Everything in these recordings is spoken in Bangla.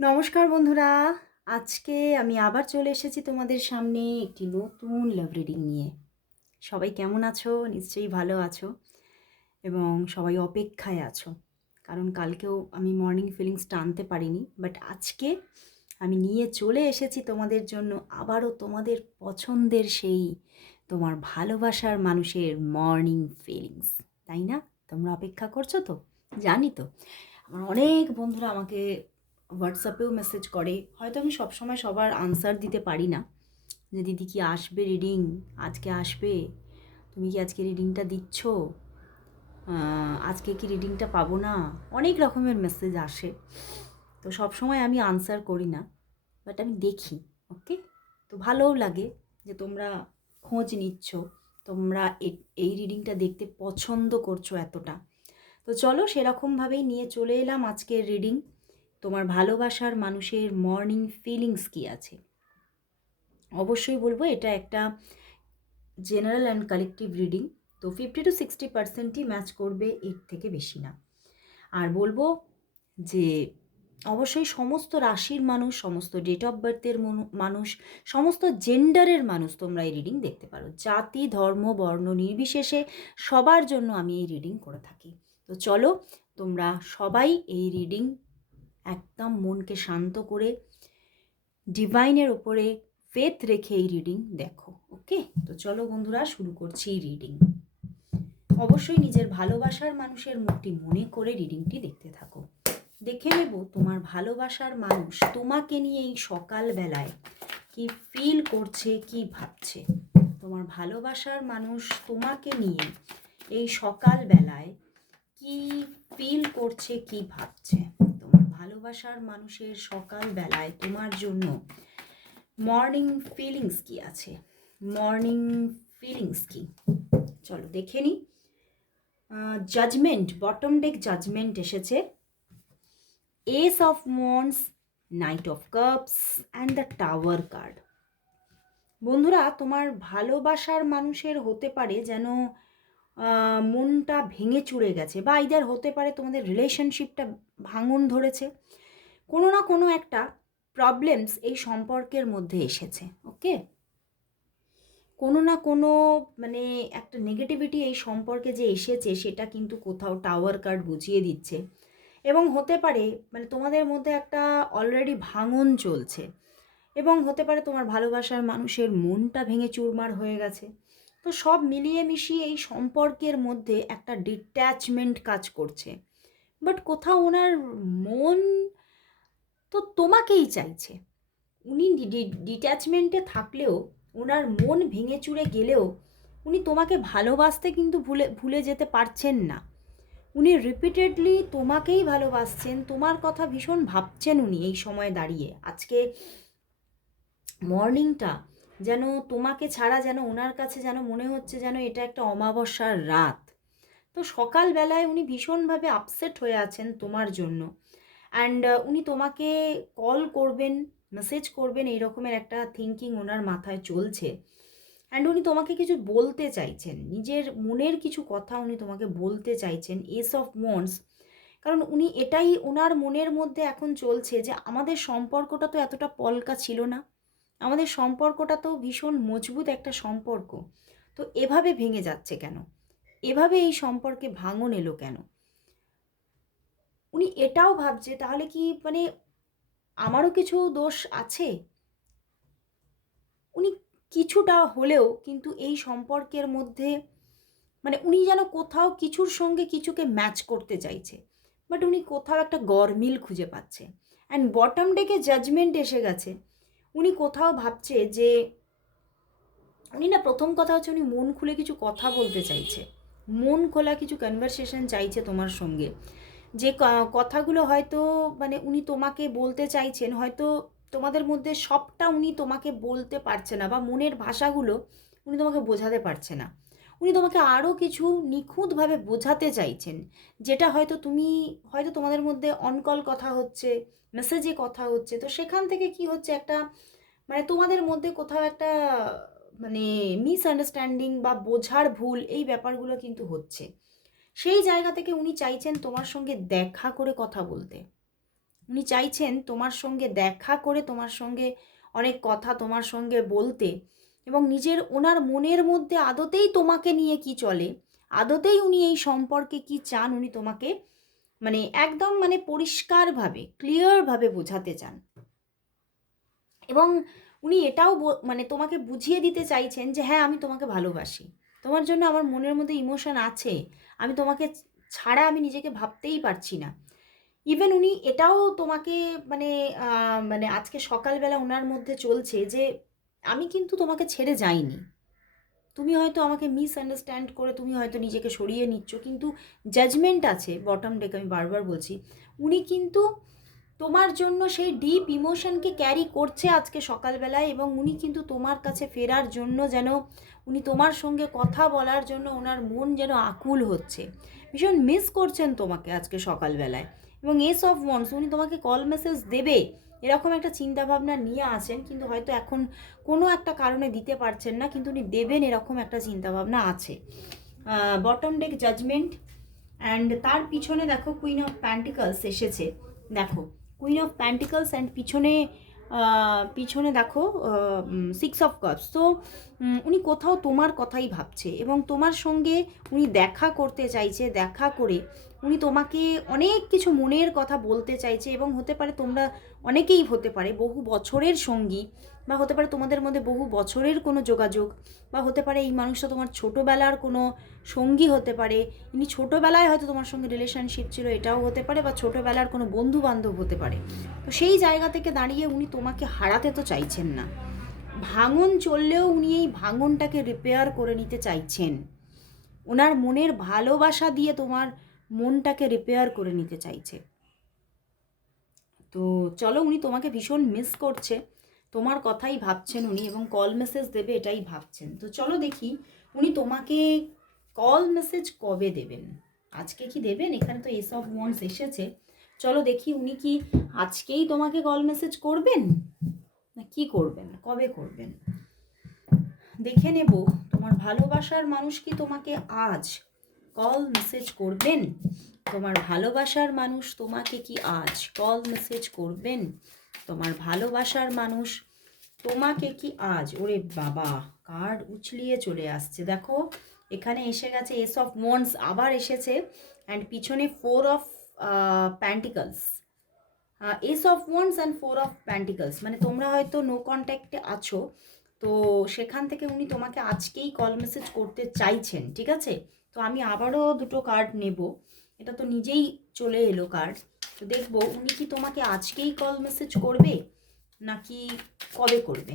নমস্কার বন্ধুরা। আজকে আমি আবার চলে এসেছি তোমাদের সামনে একটি নতুন লাভ রিডিং নিয়ে। সবাই কেমন আছো? নিশ্চয়ই ভালো আছো এবং সবাই অপেক্ষায় আছো। কারণ কালকেও আমি মর্নিং ফিলিংসটা আনতে পারিনি বাট আজকে আমি নিয়ে চলে এসেছি তোমাদের জন্য আবারও তোমাদের পছন্দের সেই তোমার ভালোবাসার মানুষের মর্নিং ফিলিংস তাই না? তোমরা অপেক্ষা করছ তো? জানি তো। আমার অনেক বন্ধুরা আমাকে হোয়াটসঅ্যাপেও মেসেজ করে। হয়তো আমি সবসময় সবার আনসার দিতে পারি না। যে দিদি কি আসবে রিডিং আজকে আসবে? তুমি কি আজকে রিডিংটা দিচ্ছ? আজকে কি রিডিংটা পাবো না? অনেক রকমের মেসেজ আসে। তো সব সময় আমি আনসার করি না। বাট আমি দেখি ওকে তো ভালোও লাগে যে তোমরা খোঁজ নিচ্ছ। তোমরা এই রিডিংটা দেখতে পছন্দ করছ এতটা। তো চলো সেরকমভাবেই নিয়ে চলে এলাম আজকের রিডিং তোমার ভালোবাসার মানুষের মর্নিং ফিলিংস কি আছে? অবশ্যই বলব এটা একটা জেনারেল অ্যান্ড কালেকটিভ রিডিং তো ফিফটি টু সিক্সটি পার্সেন্টই ম্যাচ করবে এর থেকে বেশি না। আর বলব যে অবশ্যই সমস্ত রাশির মানুষ, সমস্ত ডেট অফ বার্থের মানুষ, সমস্ত জেন্ডারের মানুষ তোমরা এই রিডিং দেখতে পারো। জাতি, ধর্ম, বর্ণ নির্বিশেষে সবার জন্য আমি এই রিডিং করে থাকি। তো চলো তোমরা সবাই এই রিডিং একদম মনকে শান্ত করে ডিভাইনের ওপরে ফেথ রেখে এই রিডিং দেখো ওকে তো চলো বন্ধুরা, শুরু করছি রিডিং অবশ্যই নিজের ভালোবাসার মানুষের মুখটি মনে করে রিডিংটি দেখতে থাকো। দেখে নেব তোমার ভালোবাসার মানুষ তোমাকে নিয়ে এই সকালবেলায় কি ফিল করছে, কি ভাবছে। তোমার ভালোবাসার মানুষ তোমাকে নিয়ে এই সকালবেলায় কি ফিল করছে, কি ভাবছে। ভালোবাসার মানুষের সকালবেলায় তোমার জন্য মর্নিং ফিলিংস কি আছে? মর্নিং ফিলিংস কি? চলো দেখে নিই জাজমেন্ট বটম ডেক জাজমেন্ট এসেছে। Ace of wands knight of cups and the tower card বন্ধুরা, তোমার ভালোবাসার মানুষের হতে পারে যেন মনটা ভেঙে চুড়ে গেছে বা ইদার হতে পারে তোমাদের রিলেশনশিপটা ভাঙন ধরেছে। কোনো না কোনো একটা প্রবলেমস এই সম্পর্কের মধ্যে এসেছে ওকে কোনো না কোনো মানে একটা নেগেটিভিটি এই সম্পর্কে যে এসেছে সেটা কিন্তু কোথাও টাওয়ার কার্ড বুঝিয়ে দিচ্ছে। এবং হতে পারে মানে তোমাদের মধ্যে একটা অলরেডি ভাঙন চলছে। এবং হতে পারে তোমার ভালোবাসার মানুষের মনটা ভেঙে চুরমার হয়ে গেছে। তো সব মিলিয়ে মিশিয়ে এই সম্পর্কের মধ্যে একটা ডিট্যাচমেন্ট কাজ করছে। বাট কোথাও ওনার মন তো তোমাকেই চাইছে। উনি ডিট্যাচমেন্টে থাকলেও, ওনার মন ভেঙে চুরে গেলেও, উনি তোমাকে ভালোবাসতে কিন্তু ভুলে ভুলে যেতে পারছেন না। উনি রিপিটেডলি তোমাকেই ভালোবাসছেন, তোমার কথা ভীষণ ভাবছেন উনি এই সময় দাঁড়িয়ে। আজকে মর্নিংটা যেন তোমাকে ছাড়া যেন ওনার কাছে যেন মনে হচ্ছে যেন এটা একটা অমাবস্যার রাত। তো সকালবেলায় উনি ভীষণভাবে আপসেট হয়ে আছেন তোমার জন্য। অ্যান্ড উনি তোমাকে কল করবেন মেসেজ করবেন এই রকমের একটা থিঙ্কিং ওনার মাথায় চলছে। অ্যান্ড উনি তোমাকে কিছু বলতে চাইছেন, নিজের মনের কিছু কথা উনি তোমাকে বলতে চাইছেন এস অফ মন্স কারণ উনি এটাই ওনার মনের মধ্যে এখন চলছে যে আমাদের সম্পর্কটা তো এতটা পলকা ছিল না। আমাদের সম্পর্কটা তো ভীষণ মজবুত একটা সম্পর্ক। তো এভাবে ভেঙে যাচ্ছে কেন? এভাবে এই সম্পর্কে ভাঙন এলো কেন? উনি এটাও ভাবছে, তাহলে কি মানে আমারও কিছু দোষ আছে? উনি কিছুটা হলেও কিন্তু এই সম্পর্কের মধ্যে মানে উনি যেন কোথাও কিছুর সঙ্গে কিছুকে ম্যাচ করতে চাইছে। বাট উনি কোথাও একটা গরমিল খুঁজে পাচ্ছে। অ্যান্ড বটম ডেকে জাজমেন্ট এসে গেছে। উনি কোথাও ভাবছে যে, উনি না প্রথম কথা হচ্ছে উনি মন খুলে কিছু কথা বলতে চাইছে। মন খোলা কিছু কনভারসেশন চাইছে তোমার সঙ্গে। যে কথাগুলো হয়তো মানে উনি তোমাকে বলতে চাইছেন, হয়তো তোমাদের মধ্যে সবটা উনি তোমাকে বলতে পারছে না বা মনের ভাষাগুলো উনি তোমাকে বোঝাতে পারছে না। উনি তোমাকে আরও কিছু নিখুঁতভাবে বোঝাতে চাইছেন, যেটা হয়তো তুমি, হয়তো তোমাদের মধ্যে অনকল কথা হচ্ছে মেসেজে কথা হচ্ছে, তো সেখান থেকে কি হচ্ছে একটা মানে তোমাদের মধ্যে কোথাও একটা মানে মিসআন্ডারস্ট্যান্ডিং বা বোঝার ভুল এই ব্যাপারগুলো কিন্তু হচ্ছে। সেই জায়গা থেকে উনি চাইছেন তোমার সঙ্গে দেখা করে কথা বলতে। উনি চাইছেন তোমার সঙ্গে দেখা করে তোমার সঙ্গে অনেক কথা তোমার সঙ্গে বলতে। এবং নিজের ওনার মনের মধ্যে আদতেই তোমাকে নিয়ে কি চলে? আদতেই উনি এই সম্পর্কে কি চান? উনি তোমাকে মানে একদম মানে পরিষ্কারভাবে ক্লিয়ারভাবে বোঝাতে চান। এবং উনি এটাও মানে তোমাকে বুঝিয়ে দিতে চাইছেন যে হ্যাঁ আমি তোমাকে ভালোবাসি। তোমার জন্য আমার মনের মধ্যে ইমোশন আছে। আমি তোমাকে ছাড়া আমি নিজেকে ভাবতেই পারছি না। ইভেন উনি এটাও তোমাকে মানে মানে আজকে সকালবেলা ওনার মধ্যে চলছে যে আমি কিন্তু তোমাকে ছেড়ে যাইনি। তুমি হয়তো আমাকে মিসআন্ডারস্ট্যান্ড করে তুমি হয়তো নিজেকে সরিয়ে নিচ্ছ, কিন্তু জাজমেন্ট আছে বটম ডেক আমি বারবার বলছি, উনি কিন্তু তোমার জন্য সেই ডিপ ইমোশনকে ক্যারি করছে আজকে সকালবেলায় এবং উনি কিন্তু তোমার কাছে ফেরার জন্য যেন, উনি তোমার সঙ্গে কথা বলার জন্য ওনার মন যেন আকুল হচ্ছে। ভীষণ মিস করছেন তোমাকে আজকে সকালবেলায়। এবং এস অফ ওয়ান্স উনি তোমাকে কল মেসেজ দেবে। এরকম একটা চিন্তাভাবনা নিয়ে আসেন কিন্তু হয়তো এখন কোনো একটা কারণে দিতে পারছেন না, কিন্তু উনি দেবেন এরকম একটা চিন্তাভাবনা আছে। বটম ডেক জাজমেন্ট অ্যান্ড তার পিছনে দেখো কুইন অফ প্যান্টিকলস এসেছে। দেখো কুইন অফ প্যান্টিকলস অ্যান্ড পিছনে পিছনে দেখো সিক্স অফ কাপস তো উনি কোথাও তোমার কথাই ভাবছে এবং তোমার সঙ্গে উনি দেখা করতে চাইছে, দেখা করে উনি তোমাকে অনেক কিছু মনের কথা বলতে চাইছে এবং হতে পারে তোমরা অনেকেই হতে পারে বহু বছরের সঙ্গী বা হতে পারে তোমাদের মধ্যে বহু বছরের কোনো যোগাযোগ বা হতে পারে এই মানুষটা তোমার ছোটোবেলার কোনো সঙ্গী হতে পারে। ইনি ছোটোবেলায় হয়তো তোমার সঙ্গে রিলেশনশিপ ছিল, এটাও হতে পারে বা ছোটোবেলার কোনো বন্ধু বান্ধব হতে পারে। তো সেই জায়গা থেকে দাঁড়িয়ে উনি তোমাকে হারাতে তো চাইছেন না। ভাঙন চললেও উনি এই ভাঙনটাকে রিপেয়ার করে নিতে চাইছেন। ওনার মনের ভালোবাসা দিয়ে তোমার মনটাকে রিপেয়ার করে নিতে চাইছে। তো চলো উনি তোমাকে ভীষণ মিস করছে। তোমার কথাই ভাবছেন উনি এবং কল মেসেজ দেবে এটাই ভাবছেন। তো চলো দেখি উনি তোমাকে কল মেসেজ কবে দেবেন? আজকে কি দেবেন? এখানে তো এসব ওয়ান্স এসেছে। চলো দেখি উনি কি আজকেই তোমাকে কল মেসেজ করবেন? না কি করবেন? কবে করবেন? দেখে নেব। তোমার ভালোবাসার মানুষ কি তোমাকে আজ কল মেসেজ করবেন? তোমার ভালোবাসার মানুষ তোমাকে কি আজ কল মেসেজ করবেন? তোমার ভালোবাসার মানুষ তোমাকে কি আজ? ওরে বাবা, কার্ড উছলিয়ে চলে আসছে। দেখো, এখানে এসে গেছে এস অফ ওয়ান্স আবার এসেছে। অ্যান্ড পিছনে four of pentacles ace of wands and four of pentacles মানে তোমরা হয়তো নো কন্ট্যাক্টে আছো। তো সেখান থেকে উনি তোমাকে আজকেই কল মেসেজ করতে চাইছেন, ঠিক আছে? তো আমি আবারও দুটো কার্ড নেব। এটা তো নিজেই চলে এলো কার্ড তো দেখব উনি কি তোমাকে আজকেই কল মেসেজ করবে, নাকি কবে করবে?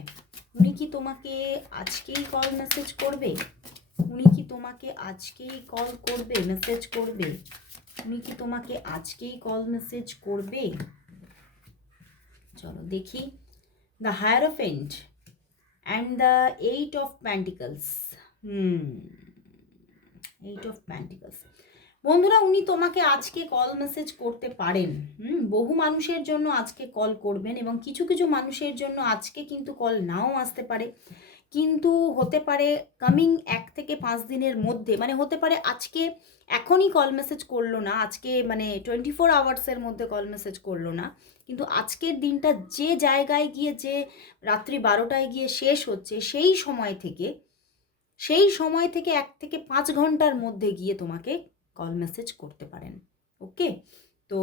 উনি কি তোমাকে আজকেই কল মেসেজ করবে? উনি কি তোমাকে আজকেই কল করবে মেসেজ করবে? উনি কি তোমাকে আজকেই কল মেসেজ করবে? চলো দেখি। The hierophant and the eight of pentacles hmm. Eight of pentacles বন্ধুরা, উনি তোমাকে আজকে কল মেসেজ করতে পারেন। হুম, বহু মানুষের জন্য আজকে কল করবেন এবং কিছু কিছু মানুষের জন্য আজকে কিন্তু কল নাও আসতে পারে। কিন্তু হতে পারে কামিং এক থেকে পাঁচ দিনের মধ্যে মানে হতে পারে আজকে এখনই কল মেসেজ করল না, আজকে মানে টোয়েন্টি ফোর আওয়ার্সের মধ্যে কল মেসেজ করল না। কিন্তু আজকের দিনটা যে জায়গায় গিয়ে, যে রাত্রি বারোটায় গিয়ে শেষ হচ্ছে, সেই সময় থেকে সেই সময় থেকে এক থেকে পাঁচ ঘণ্টার মধ্যে গিয়ে তোমাকে কল মেসেজ করতে পারেন ওকে তো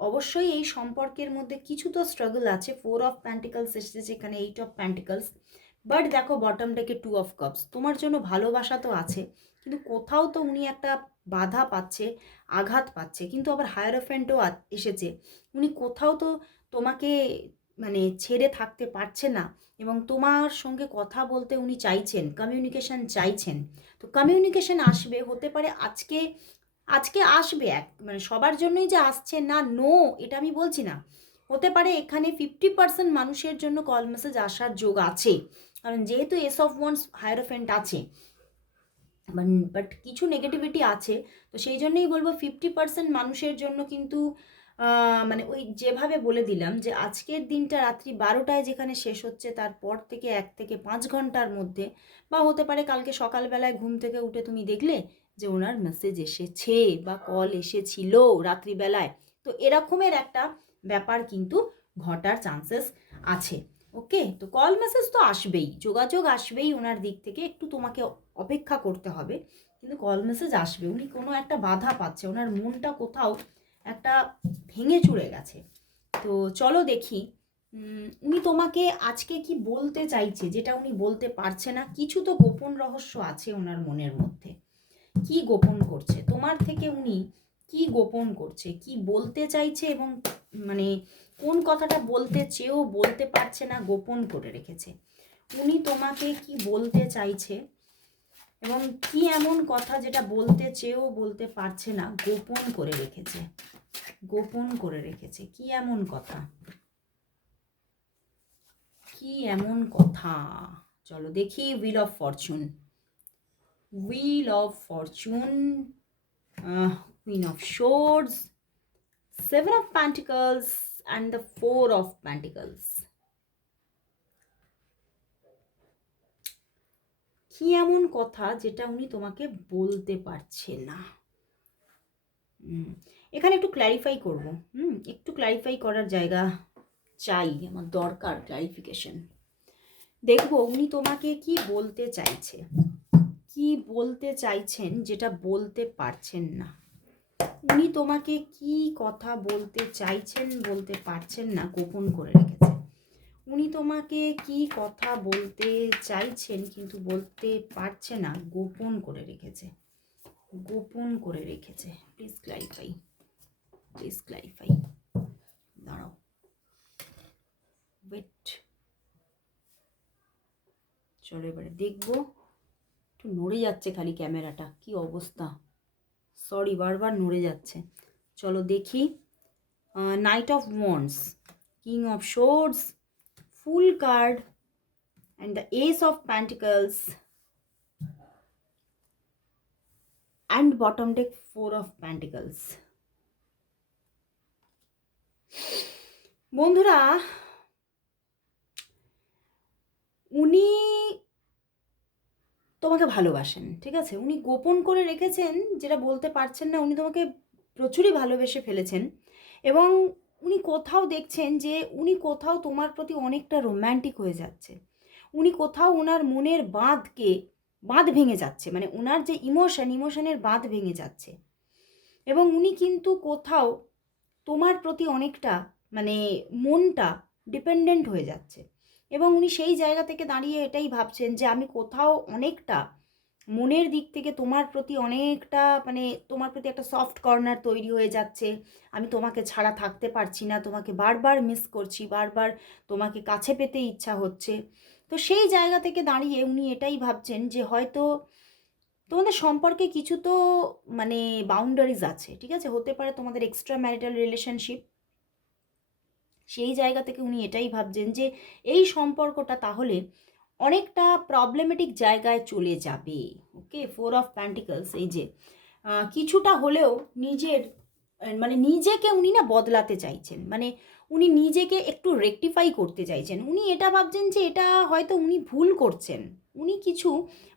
অবশ্যই এই সম্পর্কের মধ্যে কিছু তো স্ট্রাগল আছে ফোর অফ প্যান্টিকলস এসেছে এখানে এইট অফ প্যান্টিকলস বাট দেখো বটম ডেকে টু অফ কাপস তোমার জন্য ভালোবাসা তো আছে, কিন্তু কোথাও তো উনি একটা বাধা পাচ্ছে, আঘাত পাচ্ছে, কিন্তু আবার হায়ার অফেন্টও এসেছে, উনি কোথাও তো তোমাকে মানে ছেড়ে থাকতে পারছে না। এবং তোমার সঙ্গে কথা বলতে উনি চাইছেন কমিউনিকেশন চাইছেন। তো কমিউনিকেশন আসবে, হতে পারে আজকে আজকে আসবে এক মানে সবার জন্যই যে আসছে না নো এটা আমি বলছি না। হতে পারে এখানে ফিফটি পার্সেন্ট মানুষের জন্য কল মেসেজ আসার যোগ আছে। কারণ যেহেতু এস অফ ওয়ান্স হায়ারোফেন্ট আছে বাট কিছু নেগেটিভিটি আছে, তো সেই জন্যই বলব ফিফটি পার্সেন্ট মানুষের জন্য কিন্তু মানে ওই যেভাবে বলে দিলাম যে আজকের দিনটা রাত্রি বারোটায় যেখানে শেষ হচ্ছে, তারপর থেকে এক থেকে পাঁচ ঘণ্টার মধ্যে বা হতে পারে কালকে সকালবেলায় ঘুম থেকে উঠে তুমি দেখলে যে ওনার মেসেজ এসেছে বা কল এসেছিল রাত্রিবেলায়। তো এরকমের একটা ব্যাপার কিন্তু ঘটার চান্সেস আছে। ওকে তো কল মেসেজ তো আসবেই, যোগাযোগ আসবেই ওনার দিক থেকে, একটু তোমাকে অপেক্ষা করতে হবে। কিন্তু কল মেসেজ আসবে, উনি কোনো একটা বাধা পাচ্ছে, ওনার মনটা কোথাও একটা ভেঙে চুড়ে গেছে। তো চলো দেখি উনি তোমাকে আজকে কি বলতে চাইছে, যেটা উনি বলতে পারছে না, কিছু তো গোপন রহস্য আছে ওনার মনের মধ্যে। কি গোপন করছে? তোমার থেকে উনি কি গোপন করছে? কি বলতে চাইছে এবং মানে কোন কথাটা বলতে চেয়েও বলতে পারছে না, গোপন করে রেখেছে। উনি তোমাকে কি বলতে চাইছে? এবং কি এমন কথা যেটা বলতে চেয়েও বলতে পারছে না, গোপন করে রেখেছে। গোপন করে রেখেছে। কি এমন কথা? কি এমন কথা? চলো দেখি wheel of fortune wheel of fortune queen of swords seven of pentacles and the four of pentacles কি এমন কথা যেটা উনি তোমাকে বলতে পারছে না? এখানে একটু ক্ল্যারিফাই করব। হুম, একটু ক্ল্যারিফাই করার জায়গা চাই, আমার দরকার ক্ল্যারিফিকেশন দেখব উনি তোমাকে কি বলতে চাইছে, কি বলতে চাইছেন যেটা বলতে পারছেন না। উনি তোমাকে কি কথা বলতে চাইছেন বলতে পারছেন না, গোপন করে রেখেছে উনি তোমাকে কি কথা বলতে চাইছেন কিন্তু বলতে পারছে না, গোপন করে রেখেছে। গোপন করে রেখেছে। প্লিজ ক্লারিফাই প্লিজ ক্লারিফাই দাঁড়াও। ওয়েট চলো এবারে দেখব। একটু নড়ে যাচ্ছে খালি ক্যামেরাটা। কি অবস্থা? সরি বারবার নড়ে যাচ্ছে। চলো দেখি। Knight of wands king of swords fool card and the ace of pentacles and bottom deck four of pentacles বন্ধুরা উনি তোমাকে ভালোবাসেন, ঠিক আছে? উনি গোপন করে রেখেছেন, যেটা বলতে পারছেন না, উনি তোমাকে প্রচুরই ভালোবেসে ফেলেছেন। এবং উনি কোথাও দেখছেন যে উনি কোথাও তোমার প্রতি অনেকটা রোম্যান্টিক হয়ে যাচ্ছে। উনি কোথাও ওনার মনের বাঁধকে, বাঁধ ভেঙে যাচ্ছে মানে ওনার যে ইমোশন ইমোশনের বাঁধ ভেঙে যাচ্ছে। এবং উনি কিন্তু কোথাও তোমার প্রতি অনেকটা মানে মনটা ডিপেন্ডেন্ট হয়ে যাচ্ছে। এবং উনি সেই জায়গা থেকে দাঁড়িয়ে এটাই ভাবছেন যে আমি কোথাও অনেকটা মনের দিক থেকে তোমার প্রতি অনেকটা মানে তোমার প্রতি একটা সফট কর্নার তৈরি হয়ে যাচ্ছে। আমি তোমাকে ছাড়া থাকতে পারছি না, তোমাকে বারবার মিস করছি, বারবার তোমাকে কাছে পেতে ইচ্ছা হচ্ছে। তো সেই জায়গা থেকে দাঁড়িয়ে উনি এটাই ভাবছেন যে হয়তো তোমাদের সম্পর্কে কিছু তো মানে বাউন্ডারিজ আছে, ঠিক আছে? হতে পারে তোমাদের এক্সট্রা ম্যারিটাল রিলেশনশিপ সেই জায়গা থেকে উনি এটাই ভাবছেন যে এই সম্পর্কটা তাহলে অনেকটা প্রবলেমেটিক জায়গায় চলে যাবে। ওকে ফোর অফ প্যান্টিকলস এই যে কিছুটা হলেও নিজের মানে নিজেকে উনি না বদলাতে চাইছেন। মানে উনি নিজেকে একটু রেকটিফাই করতে চাইছেন। উনি এটা ভাবছেন যে এটা হয়তো উনি ভুল করছেন। উনি কিছু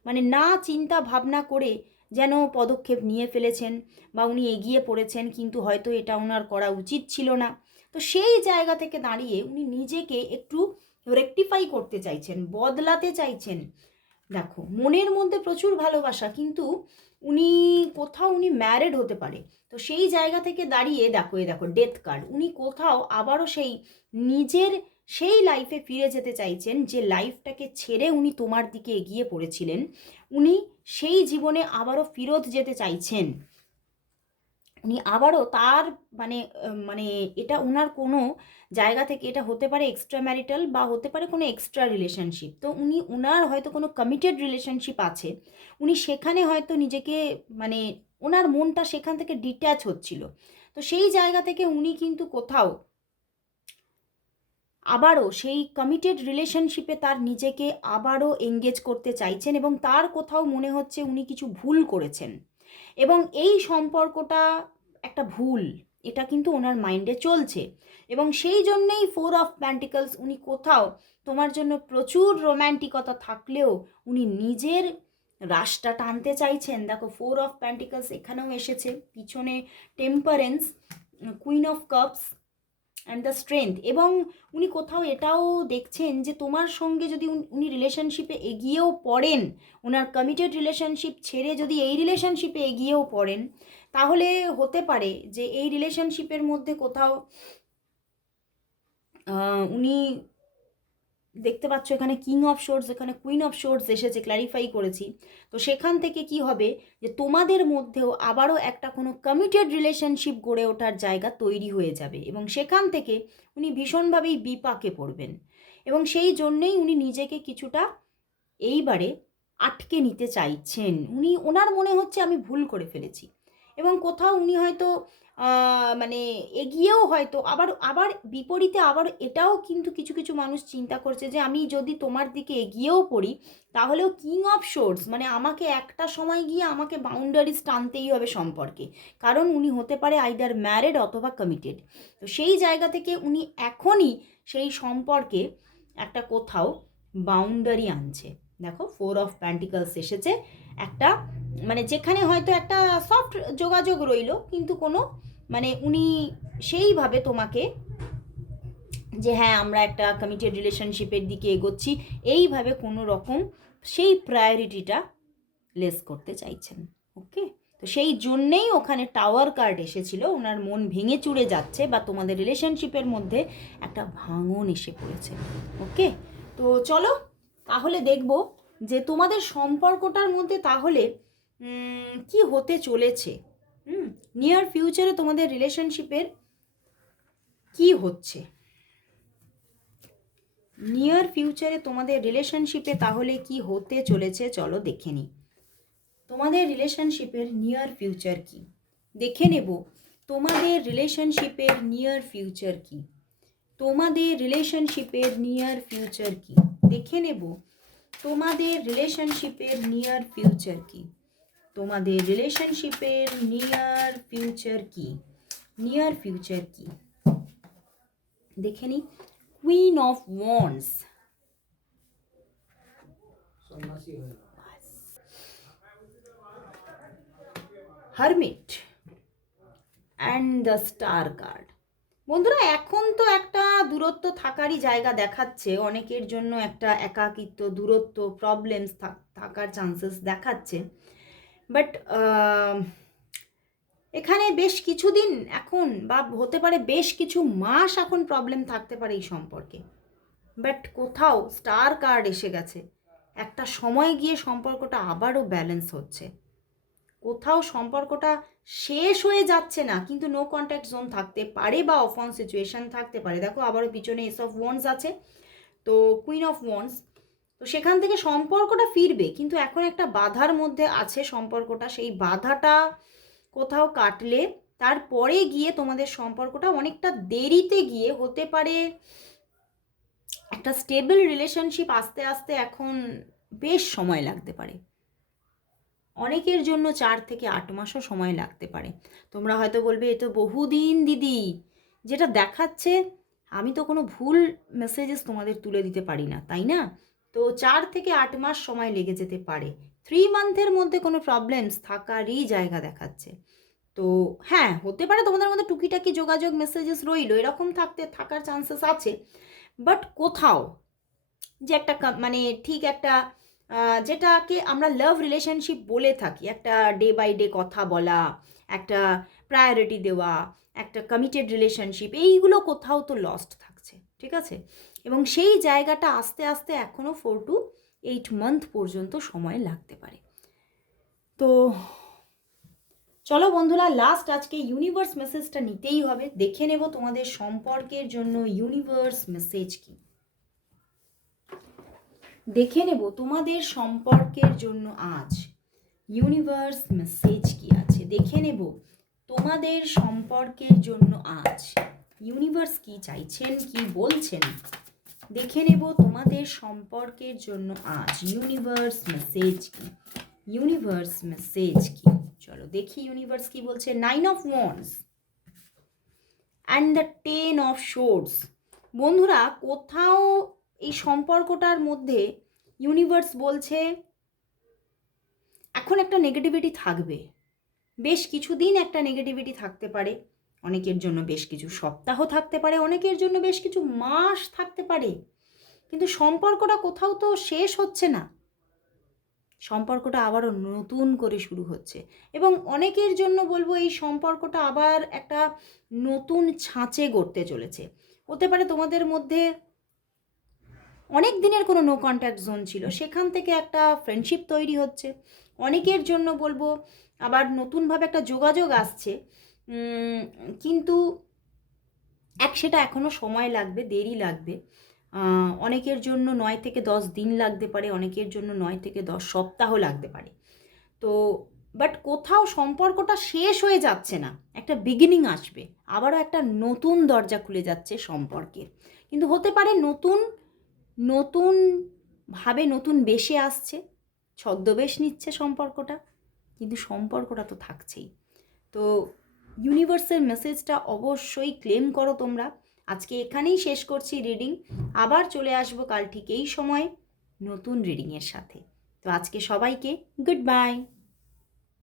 মানে না চিন্তা ভাবনা করে যেন পদক্ষেপ নিয়ে ফেলেছেন বা উনি এগিয়ে পড়েছেন, কিন্তু হয়তো এটা ওনার করা উচিত ছিল না। তো সেই জায়গা থেকে দাঁড়িয়ে উনি নিজেকে একটু রেকটিফাই করতে চাইছেন, বদলাতে চাইছেন। দেখো, মনের মধ্যে প্রচুর ভালোবাসা, কিন্তু উনি কোথাও উনি ম্যারেড হতে পারে। তো সেই জায়গা থেকে দাঁড়িয়ে, দেখো এ দেখো ডেথ কার্ড উনি কোথাও আবারও সেই নিজের সেই লাইফে ফিরে যেতে চাইছেন, যে লাইফটাকে ছেড়ে উনি তোমার দিকে এগিয়ে পড়েছিলেন। উনি সেই জীবনে আবারও ফিরত যেতে চাইছেন। উনি আবারও তার মানে মানে এটা ওনার কোনো জায়গা থেকে এটা হতে পারে এক্সট্রা ম্যারিটাল বা হতে পারে কোনো এক্সট্রা রিলেশনশিপ তো উনি ওনার হয়তো কোনো কমিটেড রিলেশনশিপ আছে। উনি সেখানে হয়তো নিজেকে মানে ওনার মনটা সেখান থেকে ডিট্যাচ হচ্ছিল। তো সেই জায়গা থেকে উনি কিন্তু কোথাও আবারও সেই কমিটেড রিলেশনশিপে তার নিজেকে আবারও এঙ্গেজ করতে চাইছেন এবং তার কোথাও মনে হচ্ছে উনি কিছু ভুল করেছেন। এবং এই সম্পর্কটা একটা ভুল। এটা কিন্তু ওনার মাইন্ডে চলছে। এবং সেই জন্যেই ফোর অফ প্যান্টিকলস উনি কোথাও তোমার জন্য প্রচুর রোম্যান্টিকতা থাকলেও উনি নিজের রাশটা টানতে চাইছেন। দেখো ফোর অফ প্যান্টিকলস এখানেও এসেছে। পিছনে temperance queen of cups and the strength এবং উনি কোথাও এটাও দেখছেন যে তোমার সঙ্গে যদি উনি- উনি রিলেশনশিপে এগিয়েও পড়েন, ওনার কমিটেড রিলেশনশিপ ছেড়ে যদি এই রিলেশনশিপে এগিয়েও পড়েন তাহলে হতে পারে যে এই রিলেশনশিপের মধ্যে কোথাও উনি দেখতে পাচ্ছ এখানে কিং অফ শোর্স এখানে কুইন অফ শোর্স এসেছে ক্ল্যারিফাই করেছি। তো সেখান থেকে কি হবে যে তোমাদের মধ্যেও আবারও একটা কোনো কমিটেড রিলেশনশিপ গড়ে ওঠার জায়গা তৈরি হয়ে যাবে এবং সেখান থেকে উনি ভীষণভাবেই বিপাকে পড়বেন এবং সেই জন্যেই উনি নিজেকে কিছুটা এইবারে আটকে নিতে চাইছেন। উনি, ওনার মনে হচ্ছে আমি ভুল করে ফেলেছি। এবং কোথাও উনি হয়তো মানে এগিয়েও হয়তো আবার আবার বিপরীতে আবার এটাও কিন্তু কিছু কিছু মানুষ চিন্তা করছে যে আমি যদি তোমার দিকে এগিয়েও পড়ি, তাহলেও কিং অফ শোর্স মানে আমাকে একটা সময় গিয়ে আমাকে বাউন্ডারিজ টানতেই হবে সম্পর্কে। কারণ উনি হতে পারে আইদার ম্যারেড অথবা কমিটেড তো সেই জায়গা থেকে উনি এখনই সেই সম্পর্কে একটা কোথাও বাউন্ডারি আনছে। দেখো ফোর অফ প্যান্টিকালস এসেছে। একটা মানে যেখানে হয়তো একটা সফট যোগাযোগ রইল, কিন্তু কোনো মানে উনি সেইভাবে তোমাকে যে হ্যাঁ আমরা একটা কমিটেড রিলেশনশিপের দিকে এগোচ্ছি, এইভাবে কোনো রকম সেই প্রায়োরিটিটা লেস করতে চাইছেন ওকে তো সেই জন্যেই ওখানে টাওয়ার কার্ড এসেছিল, ওনার মন ভেঙে চুড়ে যাচ্ছে বা তোমাদের রিলেশনশিপের মধ্যে একটা ভাঙন এসে পড়েছে ওকে তো চলো, তাহলে দেখব যে তোমাদের সম্পর্কটার মধ্যে তাহলে কি হতে চলেছে? হুম? নিয়ার ফিউচারে তোমাদের রিলেশনশিপের কি হচ্ছে? নিয়ার ফিউচারে তোমাদের রিলেশনশিপে তাহলে কি হতে চলেছে? চলো দেখে নিই। তোমাদের রিলেশনশিপের নিয়ার ফিউচার কি? দেখে নেব। তোমাদের রিলেশনশিপের নিয়ার ফিউচার কি? তোমাদের রিলেশনশিপের নিয়ার ফিউচার কি? দেখে নেব। তোমাদের রিলেশনশিপের নিয়ার ফিউচার কি? তোমাদের রিলেশনশিপের নিয়ার ফিউচার কি? নিয়ার ফিউচার কি? দেখে নিই queen of wands hermit and the star card বন্ধুরা, এখন তো একটা দূরত্ব থাকারই জায়গা দেখাচ্ছে। অনেকের জন্য একটা একাকিত্ব, দূরত্ব প্রবলেমস থাকার চান্সেস দেখাচ্ছে। বাট এখানে বেশ কিছুদিন এখন বা হতে পারে বেশ কিছু মাস এখন প্রবলেম থাকতে পারে এই সম্পর্কে। বাট কোথাও স্টার কার্ড এসে গেছে। একটা সময় গিয়ে সম্পর্কটা আবারও ব্যালেন্স হচ্ছে। কোথাও সম্পর্কটা শেষ হয়ে যাচ্ছে না, কিন্তু নো কন্ট্যাক্ট জোন থাকতে পারে বা অফ অন সিচুয়েশন থাকতে পারে। দেখো, আবারও পিছনে এস অফ ওয়ান্স আছে, তো কুইন অফ ওয়ান্স তো সেখান থেকে সম্পর্কটা ফিরবে, কিন্তু এখন একটা বাধার মধ্যে আছে সম্পর্কটা, সেই বাধাটা কোথাও কাটলে তারপরে গিয়ে তোমাদের সম্পর্কটা অনেকটা দেরিতে গিয়ে হতে পারে। একটা স্টেবল রিলেশনশিপ আস্তে আস্তে এখন বেশ সময় লাগতে পারে। অনেকের জন্য চার থেকে আট মাসও সময় লাগতে পারে। তোমরা হয়তো বলবে, এ তো বহুদিন দিদি। যেটা দেখাচ্ছে, আমি তো কোনো ভুল মেসেজেস তোমাদের তুলে দিতে পারি না, তাই না? তো চার থেকে আট মাস সময় লেগে যেতে পারে। থ্রি মান্থের মধ্যে কোনো প্রবলেমস থাকারই জায়গা দেখাচ্ছে। তো হ্যাঁ হতে পারে তোমাদের মধ্যে টুকিটাকি যোগাযোগ মেসেজেস রইল, এরকম থাকতে থাকার চান্সেস আছে। বাট কোথাও যে একটা মানে ঠিক একটা যেটাকে আমরা লাভ রিলেশনশিপ বলে থাকি। একটা ডে বাই ডে কথা বলা, একটা প্রায়োরিটি দেওয়া, একটা কমিটেড রিলেশনশিপ এইগুলো কোথাও তো লস্ট থাকছে, ঠিক আছে? এবং সেই জায়গাটা আস্তে আস্তে এখনও ফোর টু এইট মান্থ পর্যন্ত সময় লাগতে পারে। তো চলো বন্ধুরা লাস্ট আজকে ইউনিভার্স মেসেজটা নিতেই হবে। দেখে নেব তোমাদের সম্পর্কের জন্য ইউনিভার্স মেসেজ কি। দেখে নেব তোমাদের সম্পর্কের জন্য আজ। ইউনিভার্স মেসেজ কি আছে? দেখে নেব তোমাদের সম্পর্কের জন্য আজ। ইউনিভার্স কি চাইছেন, কি বলছেন? দেখে নেব তোমাদের সম্পর্কের জন্য আজ। ইউনিভার্স মেসেজ কি? ইউনিভার্স মেসেজ কি? চলো দেখি ইউনিভার্স কি বলছে। Nine of wands and the ten of swords বন্ধুরা, কোথাও এই সম্পর্কটার মধ্যে ইউনিভার্স বলছে, এখন একটা নেগেটিভিটি থাকবে। বেশ কিছুদিন একটা নেগেটিভিটি থাকতে পারে। অনেকের জন্য বেশ কিছু সপ্তাহ থাকতে পারে, অনেকের জন্য বেশ কিছু মাস থাকতে পারে। কিন্তু সম্পর্কটা কোথাও তো শেষ হচ্ছে না। সম্পর্কটা আবারও নতুন করে শুরু হচ্ছে। এবং অনেকের জন্য বলব এই সম্পর্কটা আবার একটা নতুন ছাঁচে গড়তে চলেছে। হতে পারে তোমাদের মধ্যে অনেক দিনের কোনো নো কন্ট্যাক্ট জোন ছিল। সেখান থেকে একটা ফ্রেন্ডশিপ তৈরি হচ্ছে। অনেকের জন্য বলব, আবার নতুনভাবে একটা যোগাযোগ আসছে। কিন্তু এক সেটা এখনও সময় লাগবে, দেরি লাগবে। অনেকের জন্য নয় থেকে দশ দিন লাগতে পারে, অনেকের জন্য নয় থেকে দশ সপ্তাহ লাগতে পারে। তো বাট কোথাও সম্পর্কটা শেষ হয়ে যাচ্ছে না। একটা বিগিনিং আসবে। আবারও একটা নতুন দরজা খুলে যাচ্ছে সম্পর্কের কিন্তু হতে পারে নতুন নতুন ভাবে নতুন বেশে আসছে, ছদ্মবেশ নিচ্ছে সম্পর্কটা, কিন্তু সম্পর্কটা তো থাকছেই। তো ইউনিভার্সের মেসেজটা অবশ্যই ক্লেম করো তোমরা। আজকে এখানেই শেষ করছি রিডিং আবার চলে আসব কাল ঠিক এই সময় নতুন রিডিংয়ের সাথে। তো আজকে সবাইকে গুড বাই